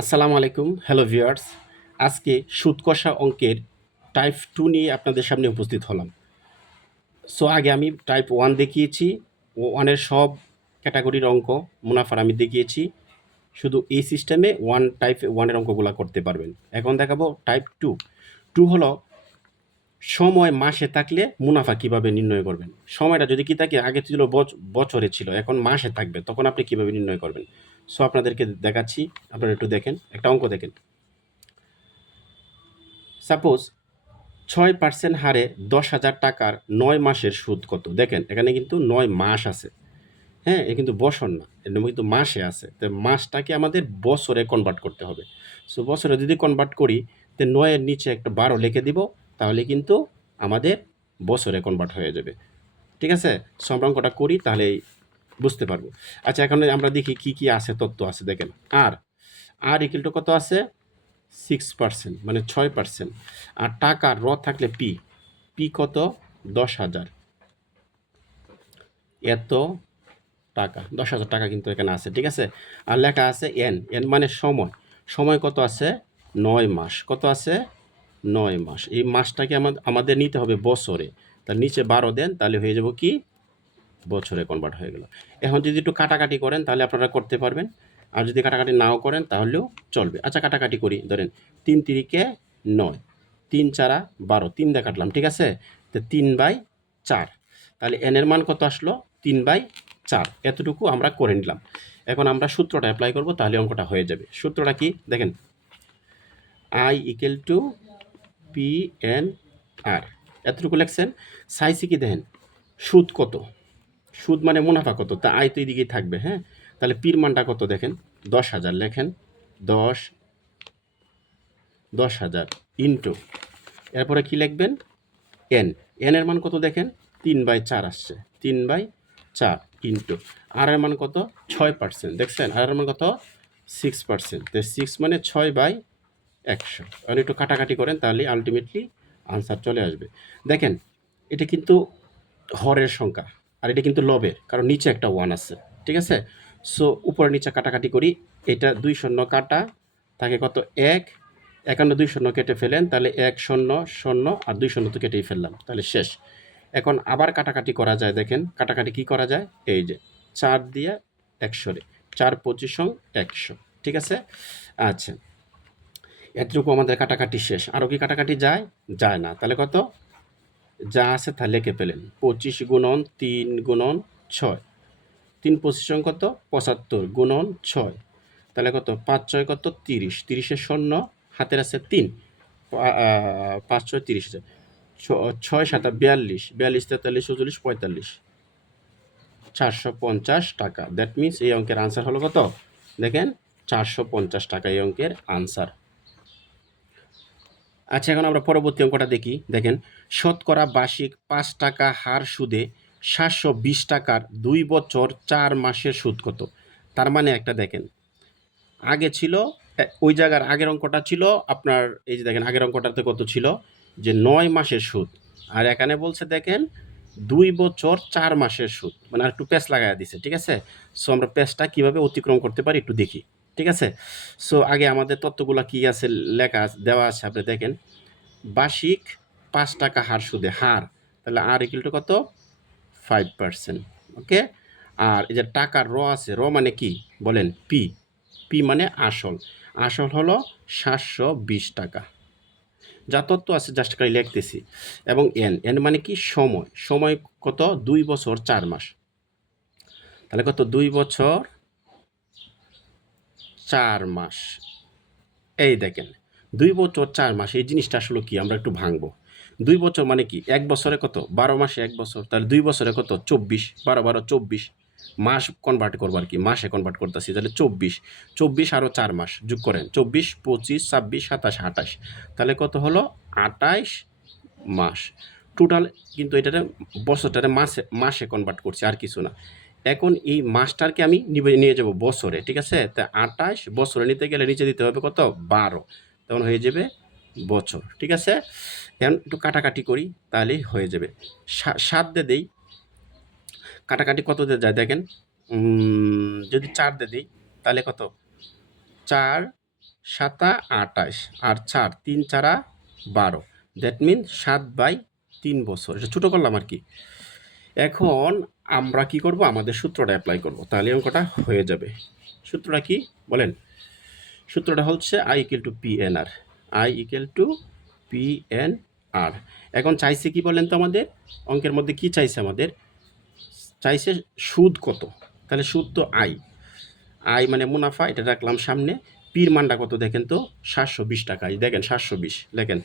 আসসালামু আলাইকুম, hello viewers. আজকে সুদ কষা অঙ্কের টাইপ 2 নিয়ে আপনাদের সামনে উপস্থিত হলাম। সো আগে আমি টাইপ 1 দেখিয়েছি, ও 1 এর সব ক্যাটাগরির অঙ্ক মুনাফার আমি দেখিয়েছি। শুধু এই সিস্টেমে টাইপ 1 এর অঙ্কগুলা করতে পারবেন। এখন দেখাবো টাইপ 2। 2 হলো সময় মাসে থাকলে মুনাফা কিভাবে নির্ণয় করবেন। সময়টা যদি কি থাকে, আগে ছিল বছরে ছিল, এখন মাসে থাকবে, তখন আপনি কিভাবে নির্ণয় করবেন। সো আপনাদেরকে দেখাচ্ছি, আপনারা একটু দেখেন, একটা অঙ্ক দেখেন। সাপোজ 6% হারে 10,000 টাকার 9 মাসের সুদ কত? দেখেন এখানে কিন্তু 9 মাস আছে। হ্যাঁ, এ কিন্তু বছর না, এর নাম কিন্তু মাসে আছে। তো মাসটাকে আমাদের বছরে কনভার্ট করতে হবে। সো বছরে যদি কনভার্ট করি, তো 9 এর নিচে একটা 12 লিখে দিব, তাহলে কিন্তু আমাদের বছরে কনভার্ট হয়ে যাবে। ঠিক আছে? সো আমরা অঙ্কটা করি, তাহলেই বুঝতে পারবো। আচ্ছা, এখন আমরা দেখি কি কি আছে, তথ্য আছে। দেখেন আর ইকুয়াল টু কত আছে? 6%, মানে 6%। আর টাকার থাকলে পি, কত? 10,000। এত টাকা, 10,000 টাকা কিন্তু এখানে আছে। ঠিক আছে? আর লেখা আছে এন, মানে সময়। সময় কত আছে? 9 মাস। কত আছে? 9 মাস। এই মাসটাকে আমাদের নিতে হবে বছরে। তার নিচে 12 দেন, তাহলে হয়ে যাব কি? বছরে কনভার্ট হয়ে গেল। এখন যদি একটু কাটাকাটি করেন, তাহলে আপনারা করতে পারবেন। আর যদি কাটাকাটি নাও করেন, তাহলেও চলবে। আচ্ছা, কাটাকাটি করি। ধরেন 3 তিরিকে 9, 3 চারা 12, 3 দিয়ে কাটলাম। ঠিক আছে? তো 3/4। তাহলে এন এর মান কত আসলো? 3/4। এতটুকু আমরা করে নিলাম। এখন আমরা সূত্রটা অ্যাপ্লাই করব, তাহলে অঙ্কটা হয়ে যাবে। সূত্রটা কি? দেখেন, I equal to P N R. এতটুকু লেখছেন। সাইসি কি দেখেন, সুদ কত? সুদ মানে মুনাফা কত? তা আয় তো এদিকেই থাকবে। হ্যাঁ, তাহলে পির মানটা কত দেখেন? 10,000 লেখেন। 10,000 ইন্টু, এরপরে কি লিখবেন? এন। এর মান কত দেখেন? 3/4 আসছে। 3/4 ইন্টু আর এর মান কত? 6%। দেখছেন? আর এর মান কত? 6%। তো 6 মানে 6/100। আর একটু কাটাকাটি করেন, তাহলে আলটিমেটলি আনসার চলে আসবে। দেখেন, এটা কিন্তু হরের সংখ্যা, আর এটা কিন্তু লবের, কারণ নিচে একটা 1 আছে। ঠিক আছে? সো উপরে নিচে কাটাকাটি করি। এটা 2 শূন্য কাটা থাকে কত? 1। এখানে 2 শূন্য কেটে ফেলেন, তাহলে 1 শূন্য শূন্য, আর 2 শূন্য তো কেটেই ফেললাম, তাহলে শেষ। এখন আবার কাটাকাটি করা যায়। দেখেন কাটাকাটি কি করা যায়? এই যে 4 দিয়ে 100 রে, 4 25 100। ঠিক আছে? আচ্ছা, এতটুকু আমাদের কাটাকাটি শেষ। আরও কি কাটাকাটি যায়? যায় না। তাহলে কত যা আছে তা লিখে পেলেন। 25 গুণন 3 গুণন 6, 3 25 কত? 75 গুণন 6, তাহলে কত? 5 6 কত? 30, 30-এর শূন্য হাতের আছে 3, 5 6 30 আছে। 6 7 42, 42 43 44 45, 450 টাকা। দ্যাট মিনস এই অঙ্কের আনসার হলো কত? দেখেন, 450 টাকা এই অঙ্কের আনসার। আচ্ছা, এখন আমরা পরবর্তী অঙ্কটা দেখি। দেখেন, শতকরা বার্ষিক 5 টাকা হার সুদে 720 টাকার 2 বছর 4 মাসের সুদ কত? তার মানে একটা দেখেন, আগে ছিল ওই জায়গার আগের অঙ্কটা ছিল আপনার, এই যে দেখেন আগের অঙ্কটাতে কত ছিল? যে 9 মাসের সুদ। আর এখানে বলছে দেখেন 2 বছর 4 মাসের সুদ, মানে আর একটু প্যাচ লাগাইয়া দিছে। ঠিক আছে? সো আমরা প্যাচটা কিভাবে অতিক্রম করতে পারি একটু দেখি। ঠিক আছে? সো আগে আমাদের তত্ত্বগুলা কি আছে, দেওয়া আছে, আপনি দেখেন। বার্ষিক 5 টাকা হার সুদে, হার, তাহলে আর ইকুয়াল টু কত? 5%। ওকে? আর এই যে টাকার আছে, মানে কি বলেন? পি। মানে আসল। আসল হলো 720 টাকা। যা তত্ত্ব আছে জাস্ট খালি লিখতেছি। এবং এন মানে কি? সময়। সময় কত? 2 বছর 4 মাস। তাহলে কত? 2 বছর 4 মাস। এই দেখেন, 2 বছর 4 মাস, এই জিনিসটা আসলে কি আমরা একটু ভাঙবো। 2 বছর মানে কি? 1 বছরে কত? 12 মাসে 1 বছর, তাহলে 2 বছরে কত? 24, 12 12 24। মাস কনভার্ট করবো আর কি, মাসে কনভার্ট করতেছি, তাহলে 24, 24 আরও 4 মাস যোগ করেন, 24 25 26 27 28, তাহলে কত হলো? 28 মাস টোটাল। কিন্তু এটাতে বছরটারে মাসে কনভার্ট করছি, আর কিছু না। এখন এই মাসটারকে আমি নিয়ে যাব বছরে। ঠিক আছে? তা 28 বছরে নিতে গেলে নিচে দিতে হবে কত? 12, তখন হয়ে যাবে বছর। ঠিক আছে? এখন একটু কাটাকাটি করি, তাহলেই হয়ে যাবে। 7 দিয়ে দেই, কাটাকাটি কত দিয়ে যায় দেখেন। যদি 4 দিয়ে দিই, তাহলে কত? 4 সাতা 28 আর 4 3 4 12, দ্যাট মিন 7/3 বছর। এটা ছোটো করলাম আর কি। এখন আমরা কি করব, আমাদের সূত্রটা অ্যাপ্লাই করব, তাহলে অঙ্কটা হয়ে যাবে। সূত্রটা কি বলেন? সূত্রটা হচ্ছে I equal to P N R, I equal to P N R. এখন চাইছে কি বলেন তো, আমাদের অঙ্কের মধ্যে কি চাইছে, আমাদের চাইছে সুদ কত। তাহলে সুদ তো আই, আই মানে মুনাফা, এটা রাখলাম সামনে। পির মানটা কত দেখেন তো, 720 টাকা। এই দেখেন 720, লেখেন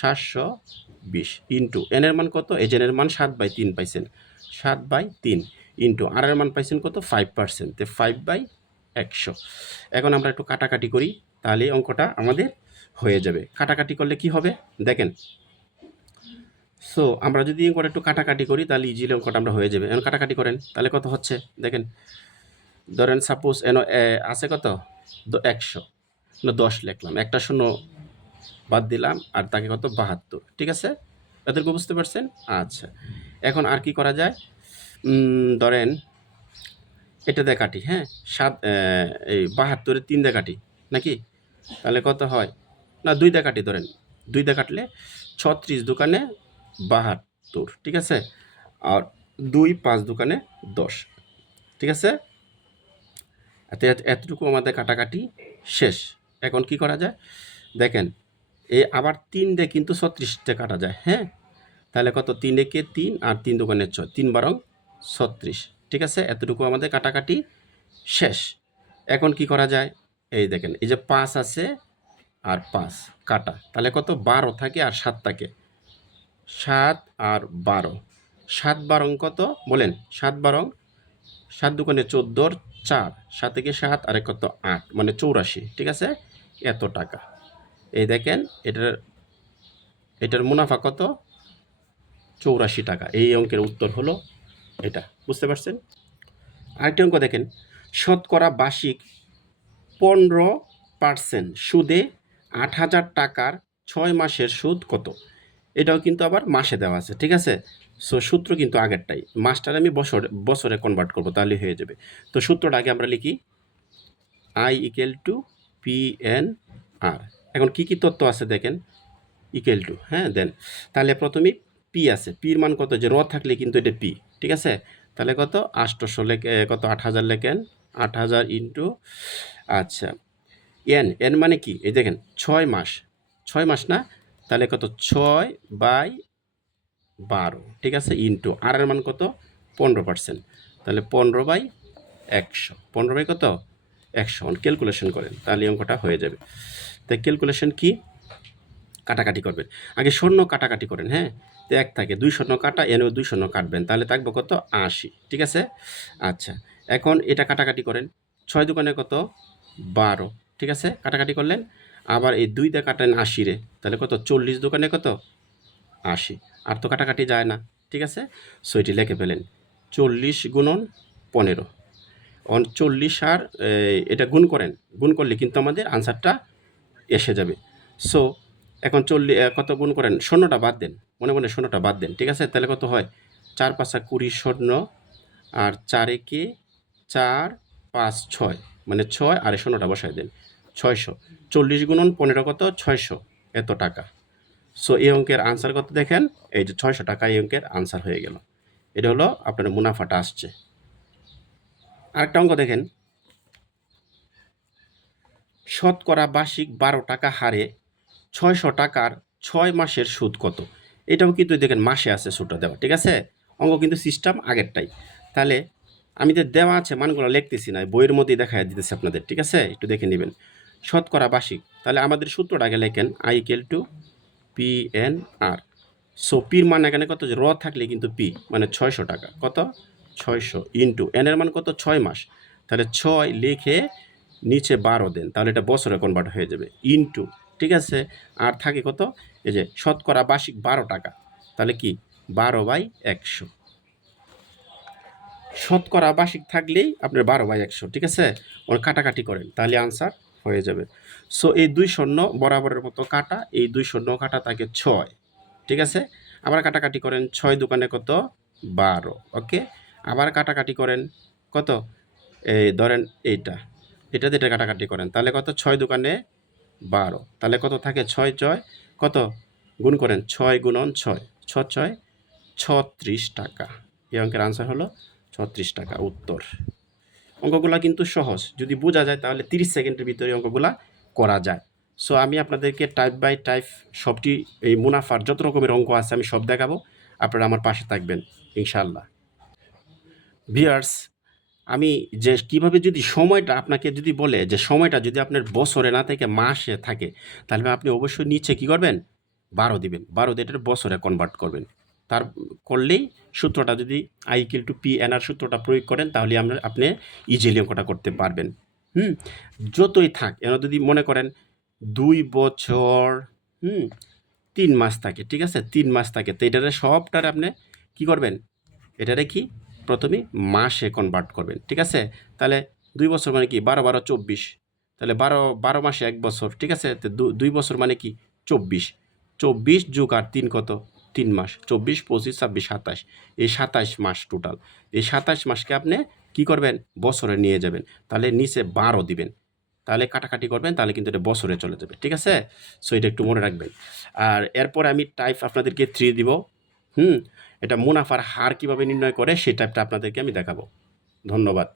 720 ইন্টু এনের মান কত, এই এনের মান 7/3 পাইছেন, 7/3 ইন্টু আর এর মান পাইছেন কত, 5%, 5/100। এখন আমরা একটু কাটাকাটি করি, তাহলে অঙ্কটা আমাদের হয়ে যাবে। কাটাকাটি করলে কি হবে দেখেন। সো আমরা যদি অঙ্কটা একটু কাটাকাটি করি, তাহলে ইজিলি অঙ্কটা আমরা হয়ে যাবে। এখন কাটাকাটি করেন, তাহলে কত হচ্ছে দেখেন। ধরেন সাপোজ এন আছে কত 100, 10 লিখলাম, একটা শূন্য বাদ দিলাম, আর তাকে কত 72। ঠিক আছে, এদেরকে বুঝতে পারছেন? আচ্ছা, এখন আর কি করা যায়, ধরেন এটা দিয়ে কাটি, হ্যাঁ, এই 72-এর 3 দিয়ে কাটি নাকি, তাহলে কত হয় না, 2 দিয়ে কাটি, ধরেন 2 দিয়ে কাটলে 36 দোকানে 72। ঠিক আছে, আর 2 5 দোকানে 10। ঠিক আছে, এতটুকু আমাদের কাটাকাটি শেষ। এখন কি করা যায় দেখেন, এই আবার 3 দিয়ে কিন্তু 36টা কাটা যায়, হ্যাঁ, তাহলে কত, 3 একে 3 আর 3 দোকানে 6, 3 12 36। ঠিক আছে, এতটুকু আমাদের কাটাকাটি শেষ। এখন কি করা যায়, এই দেখেন, এই যে 5 আছে আর 5 কাটা, তাহলে কত 12 থাকে আর 7 থাকে, 7 আর 12, 7 12 কত বলেন, 7 12, 7 দোকানে 14, 4, 7 থেকে 7 আর কত 8, মানে 84। ঠিক আছে, এত টাকা। এই দেখেন, এটার মুনাফা কত, 84 টাকা। এই অঙ্কের উত্তর হলো এটা, বুঝতে পারছেন? আরেকটি অঙ্ক দেখেন, শতকরা বার্ষিক 15% সুদে 8,000 টাকার 6 মাসের সুদ কত। এটাও কিন্তু আবার মাসে দেওয়া আছে। ঠিক আছে, সো সূত্র কিন্তু আগেরটাই, মাসটার আমি বছরে কনভার্ট করবো, তাহলে হয়ে যাবে। তো সূত্রটা আগে আমরা লিখি, I equal to P N R. এখন কি কি তথ্য আছে দেখেন, ইকুয়াল টু, হ্যাঁ, দেন তাহলে প্রথমেই পি আছে, পির মান কত, যে র থাকলে কিন্তু এটা পি। ঠিক আছে, তাহলে কত 800 লেখে, কত 8,000 লেখেন, 8,000 ইন্টু, আচ্ছা, এন মানে কি, এই দেখেন 6 মাস, 6 মাস না, তাহলে কত 6/12। ঠিক আছে, ইন্টু আর এর মান কত 15%, তাহলে 15/100, 15 কত 100। ক্যালকুলেশন করেন, তাহলে অঙ্কটা হয়ে যাবে। তাই ক্যালকুলেশন কি, কাটাকাটি করবেন আগে, শূন্য কাটাকাটি করেন, হ্যাঁ, তো 1 থাকে, 2 শূন্য কাটা, এনেও 2 শূন্য কাটবেন, তাহলে থাকবে কত 80। ঠিক আছে, আচ্ছা, এখন এটা কাটাকাটি করেন, 6 দোকানে কত 12। ঠিক আছে, কাটাকাটি করলেন, আবার এই 2 দিয়ে কাটেন 80 রে, তাহলে কত 40 দোকানে কত 80, আর তো কাটাকাটি যায় না। ঠিক আছে, সো এটি লিখে ফেলেন, 40 গুণন 15, 40 আর এটা গুণ করেন, গুণ করলে কিন্তু আমাদের আনসারটা এসে যাবে। সো এখন 40 কত গুণ করেন, শূন্যটা বাদ দেন, মনে মনে শূন্যটা বাদ দেন। ঠিক আছে, তাহলে কত হয়, 4 5 20 শূন্য, আর 4 একে 4 5 6, মানে 6 আর শূন্যটা বসায় দেন, 600। 40 গুণন 15 কত 600, এত টাকা। সো এই অঙ্কের আনসার কত দেখেন, এই যে 600 টাকা, এই অঙ্কের আনসার হয়ে গেল। এটা হলো আপনার মুনাফাটা আসছে। আরেকটা অঙ্ক দেখেন, শতকরা বার্ষিক 12 টাকা হারে 600 টাকার 6 মাসের সুদ কত। এটাও কিন্তু দেখেন মাসে আছে সুদটা দেওয়া। ঠিক আছে, অঙ্ক কিন্তু সিস্টেম আগেরটাই। তাহলে আমি যে দেওয়া আছে মানগুলো লিখতেছি না, বইয়ের মধ্যেই দেখাই দিতেছি আপনাদের। ঠিক আছে, একটু দেখে নেবেন। শতকরা বার্ষিক, তাহলে আমাদের সূত্রটা আগে লেখেন, I equal to P N R. So পির মান এখানে কত, যে র থাকলে কিন্তু পি মানে 600 টাকা, কত 600 ইন্টু এনের মান কত 6 মাস, তাহলে 6 লিখে নিচে 12 দেন, তাহলে এটা বছরে কনভার্ট হয়ে যাবে, ইন্টু। ঠিক আছে, আর থাকে কত, এই যে শতকরা বার্ষিক 12 টাকা, তাহলে কি 12/100। শতকরা বার্ষিক থাকলেই আপনার 12/100। ঠিক আছে, ওর কাটাকাটি করেন, তাহলে আনসার হয়ে যাবে। সো এই 2 শূন্য বরাবরের মতো কাটা, এই 2 শূন্য কাটা থাকে 6। ঠিক আছে, আবার কাটাকাটি করেন, 6 দোকানে কত 12। ওকে, আবার কাটাকাটি করেন, কত এই ধরেন এইটা, এটা কাটাকাটি করেন, তাহলে কত 6 দোকানে 12, তাহলে কত থাকে 6 6 কত গুণ করেন 6 গুণন 6 6 6 36 টাকা। এই অঙ্কের আনসার হলো 36 টাকা উত্তর। অঙ্কগুলা কিন্তু সহজ, যদি বোঝা যায় তাহলে 30 সেকেন্ডের ভিতরে অঙ্কগুলা করা যায়। সো আমি আপনাদেরকে টাইপ বাই টাইপ সবটি এই মুনাফার যত রকমের অঙ্ক আছে আমি সব দেখাবো, আপনারা আমার পাশে থাকবেন ইনশাআল্লাহ। ভিউয়ার্স, আমি যে কিভাবে যদি সময়টা আপনাকে যদি বলে যে সময়টা যদি আপনার বছরে না থেকে মাসে থাকে, তাহলে আপনি অবশ্যই নিচে কী করবেন 12 দিবেন, 12 দিয়ে এটার বছরে কনভার্ট করবেন। তার করলেই সূত্রটা যদি I=P/N/R সূত্রটা প্রয়োগ করেন তাহলে আপনি ইজিলি অঙ্কটা করতে পারবেন। যতই থাক এর যদি মনে করেন 2 বছর 3 মাস থাকে, ঠিক আছে, 3 মাস থাকে, তো এটারে সবটারে আপনি কী করবেন, এটারে কি প্রথমে মাসে কনভার্ট করবেন, ঠিক আছে। তাহলে 2 বছর মানে কি 12 12 24, তাহলে 12 মাসে 1 বছর, ঠিক আছে। তো 2 বছর মানে কি 24, 24 যোগ আর 3 কত 3 মাস, 24 25 26 27, এই 27 মাস টোটাল। এই 27 মাসকে আপনি কি করবেন বছরে নিয়ে যাবেন, তাহলে নিচে 12 দিবেন, তাহলে কাটাকাটি করবেন, তাহলে কিন্তু এটা বছরে চলে যাবে, ঠিক আছে। সো এটা একটু মনে রাখবেন। আর এরপর আমি টাইপ আপনাদেরকে 3 দিব। এটা মুনাফার হার কিভাবে নির্ণয় করে সেই টাইপটা আপনাদেরকে আমি দেখাবো। ধন্যবাদ।